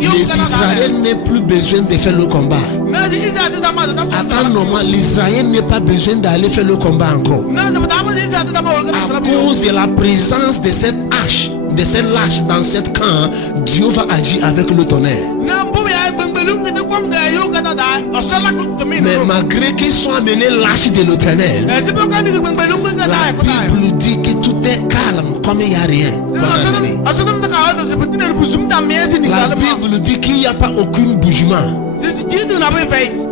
Les Israéliens n'ont plus besoin de faire le combat. Attends, normalement, l'Israël n'a pas besoin d'aller faire le combat encore. À cause de la présence de cette hache, de cette lâche dans cette camp, Dieu va agir avec le tonnerre. Mais malgré qu'ils soient amenés lâches de l'Éternel, la Bible dit que tout est calme comme il n'y a rien. La Bible dit qu'il n'y a pas aucun bougement.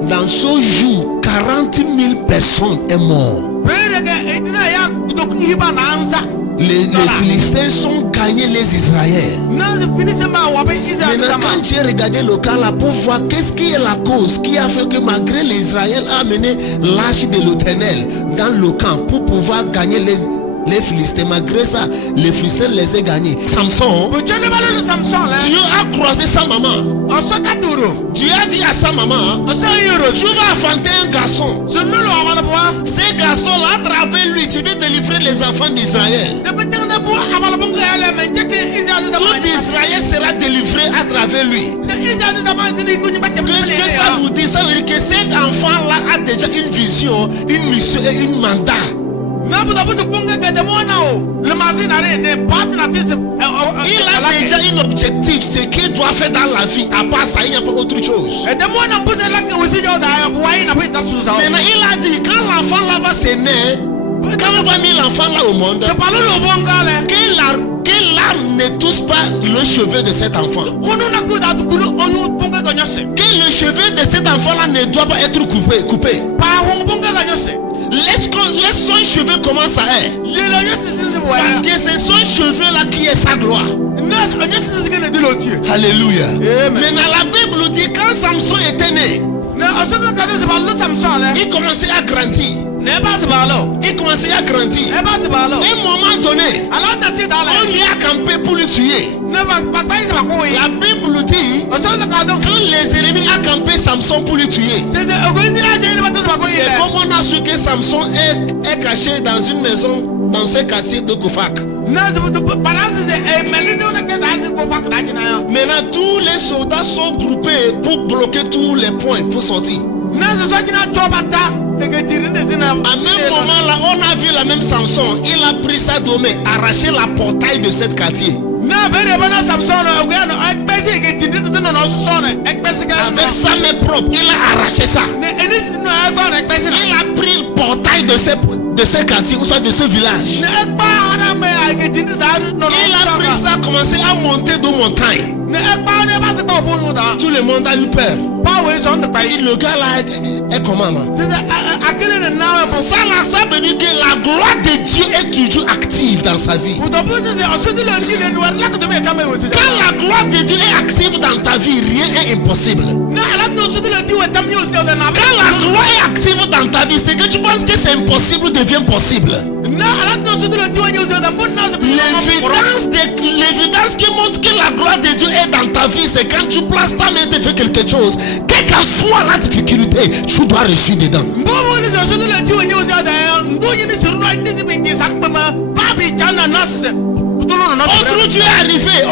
Dans ce jour, 40 000 personnes sont mortes. Les Philistins sont gagnés les Israéliens. Maintenant, quand j'ai regardé le cas là pour voir qu'est-ce qui est la cause qui a fait que malgré les Israéliens a mené l'âge de l'Éternel dans le camp pour pouvoir gagner les Philistins, malgré ça, les Philistins les ont gagnés. Samson, Dieu a croisé sa maman. Dieu a dit à sa maman, tu vas affronter un garçon. Ce garçon-là, à travers lui, tu veux délivrer les enfants d'Israël. Tout Israël sera délivré à travers lui. Qu'est-ce que ça vous dit? Ça veut dire que cet enfant-là a déjà une vision, une mission et un mandat. Il a déjà un objectif, ce qu'il doit faire dans la vie. À part ça, il n'y a pas autre chose. Maintenant, il a dit, quand l'enfant là va se naître, quand on va mettre l'enfant là au monde, que l'arme ne touche pas le cheveu de cet enfant. Que le cheveu de cet enfant là ne doit pas être coupé. Laisse son cheveu commence à être. Parce que c'est son cheveu là qui est sa gloire. Alléluia. Maintenant la Bible dit quand Samson était né, il commençait à grandir. Il commençait à grandir. À un moment donné, on lui a campé pour le tuer. La Bible dit quand les ennemis ont campé Samson pour le tuer, c'est comme on a su que Samson est caché dans une maison dans ce quartier de Koufak. Maintenant tous les soldats sont groupés pour bloquer tous les points pour sortir. À même moment là, on a vu la même Samson. Il a pris sa domaine, arraché la portail de cette quartier. Avec sa main propre, il a arraché ça. Il a pris le portail de ce quartier, ou soit de ce village. Il a pris ça, commencé à monter de montagne. Tout le monde a eu peur. Le gars là est comment? Ça veut dire que la gloire de Dieu est toujours active dans sa vie. Quand la gloire de Dieu est active dans ta vie, rien n'est impossible. Quand la gloire est active dans ta vie, c'est que tu penses que c'est impossible devient possible. L'évidence qui montre que la gloire de Dieu est dans ta vie, c'est quand tu places ta main de faire quelque chose, quelle que soit la difficulté, tu dois réussir dedans. Autre Dieu est arrivé.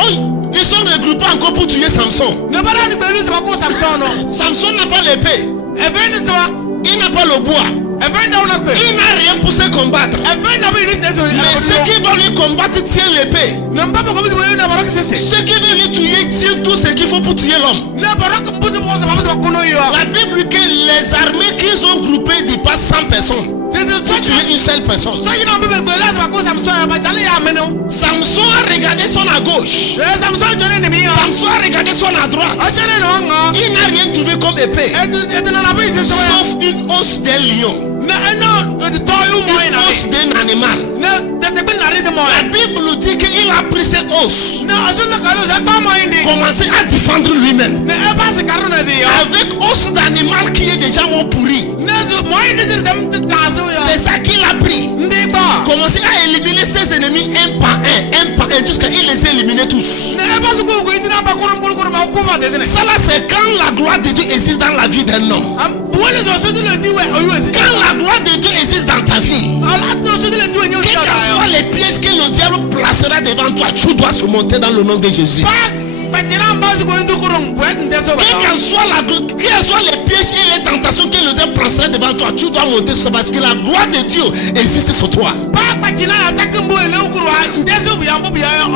Ils sont regroupés encore pour tuer Samson. Samson n'a pas l'épée. Il n'a pas le bois. Il n'a rien pour se combattre. Mais ceux qui vont lui combattre tiennent l'épée. Ceux qui veulent lui tuer tiennent tout ce qu'il faut pour tuer l'homme. La Bible dit que les armées qu'ils ont groupées dépassent 100 personnes. Pour tuer une seule personne. Samson a regardé son à gauche. Samson a regardé son à droite. Il n'a rien trouvé comme épée, sauf une os d'un lion. Une os d'un animal. La Bible dit qu'il a pris cette os, commencé à défendre lui-même avec os d'animal qui est déjà mort pourri. C'est ça qu'il a pris. Commencé à éliminer ses ennemis un par un, jusqu'à il les a éliminés tous. Ça là, c'est quand la gloire de Dieu existe dans la vie d'un homme. Quand la gloire de Dieu existe dans ta vie, quels que soient les pièges que le diable placera devant toi, tu dois surmonter dans le nom de Jésus. Quels soient les pièges et les tentations que le diable placerait devant toi, tu dois monter sur ça parce que la gloire de Dieu existe sur toi.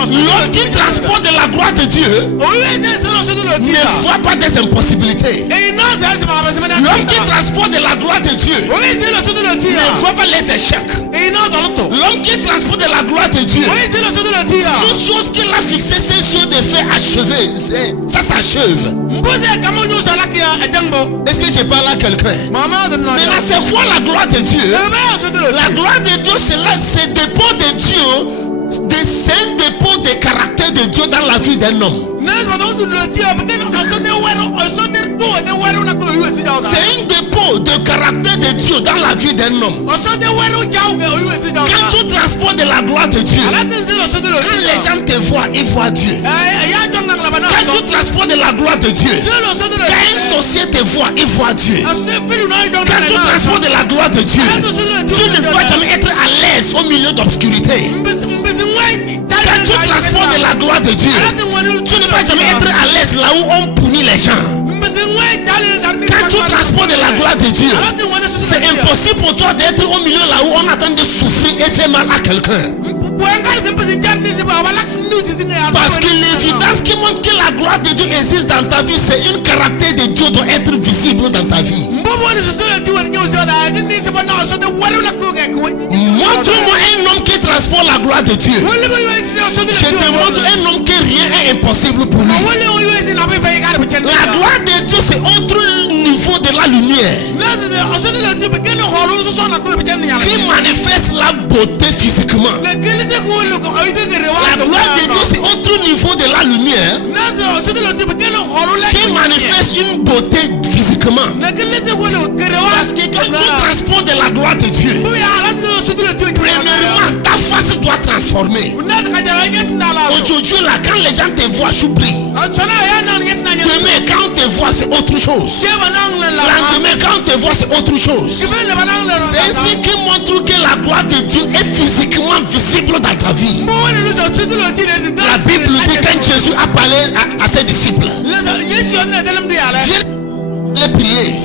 L'homme qui transporte de la gloire de Dieu ne voit pas des impossibilités. L'homme qui transporte de la gloire de Dieu ne voit pas les échecs. L'homme qui transporte de la gloire de Dieu, toute chose qu'il a fixée, c'est sur des faits achevés. Ça s'achève. Est-ce que je parle à quelqu'un? Maintenant, c'est quoi la gloire de Dieu? La gloire de Dieu, c'est le dépôt de Dieu. C'est un dépôt de caractère de Dieu dans la vie d'un homme. C'est un dépôt de caractère de Dieu dans la vie d'un homme. Quand tu transportes de la gloire de Dieu, quand les gens te voient, ils voient Dieu. Quand tu transportes de la gloire de Dieu, quand une société te voit, ils voient Dieu. Quand tu transportes de la gloire de Dieu, tu ne peux jamais être à l'aise au milieu d'obscurité. Quand tu transportes de la gloire de Dieu, tu ne peux jamais être à l'aise là où on punit les gens. Quand tu transportes de la gloire de Dieu, c'est impossible pour toi d'être au milieu là où on attend de souffrir et faire mal à quelqu'un. Parce que l'évidence qui montre que la gloire de Dieu existe dans ta vie, c'est une caractère de Dieu doit être visible dans ta vie. Montre-moi un homme qui transporte la gloire de Dieu. Je te montre un homme que rien est impossible pour lui. La gloire de Dieu, c'est autre niveau de la lumière qui manifeste la beauté physiquement. La gloire de Dieu, c'est autre niveau de la lumière qui manifeste une beauté physiquement. Parce que quand tu transportes de la gloire de Dieu, premièrement, ta face doit transformer. Aujourd'hui, là, quand les gens te voient, tu brilles. Demain, quand on te voit, c'est autre chose. Lendemain, quand on te voit, c'est autre chose. C'est ce qui montre que la gloire de Dieu est physiquement visible dans ta vie. La Bible dit quand Jésus a parlé à ses disciples, viens les prier.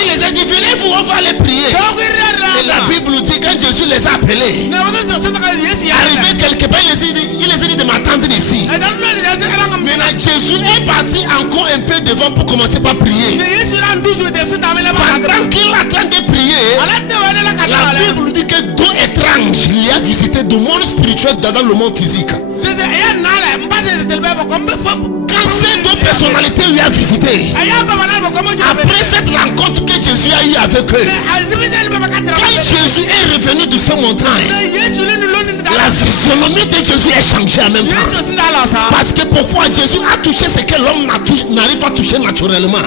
Il les a dit, venez vous, on va les prier. Et la Bible dit quand Jésus les a appelés, arrivé quelque part, il les a dit de m'attendre ici. Maintenant Jésus est parti encore un peu devant pour commencer par prier. Pendant qu'il est en train de prier, la Bible dit que deux étranges lui a visité du monde spirituel dans le monde physique. Quand ces deux personnalités lui a visité, après cette rencontre que Jésus a eu avec eux, quand Jésus est revenu de ce montagne, la physionomie de Jésus est changée en même temps. Parce que pourquoi Jésus a touché ce que l'homme n'arrive pas à toucher naturellement. Une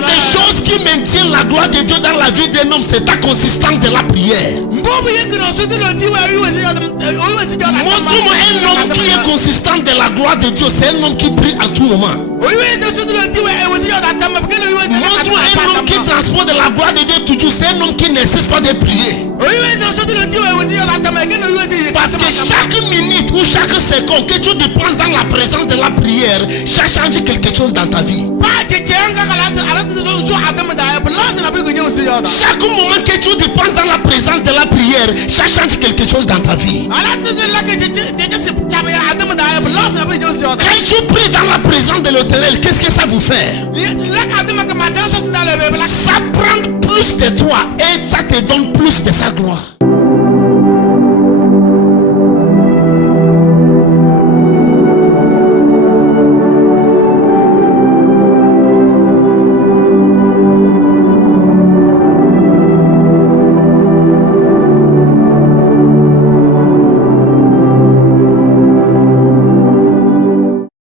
des choses qui maintient la gloire de Dieu dans la vie d'un homme, c'est la consistance de la prière. Montre-moi un homme qui est consistant de la gloire de Dieu, c'est un homme qui prie à tout moment. Montre-moi un homme qui transporte de la gloire de Dieu toujours, c'est un homme qui ne cesse pas de prier. Parce que chaque minute ou chaque seconde que tu dépenses dans la présence de la prière, ça change quelque chose dans ta vie. Chaque moment que tu dépenses dans la présence de la prière, ça change quelque chose dans ta vie. Quand tu pries dans la présence de l'Éternel, qu'est-ce que ça vous fait? Ça prend plus de toi et ça te donne plus de sa gloire.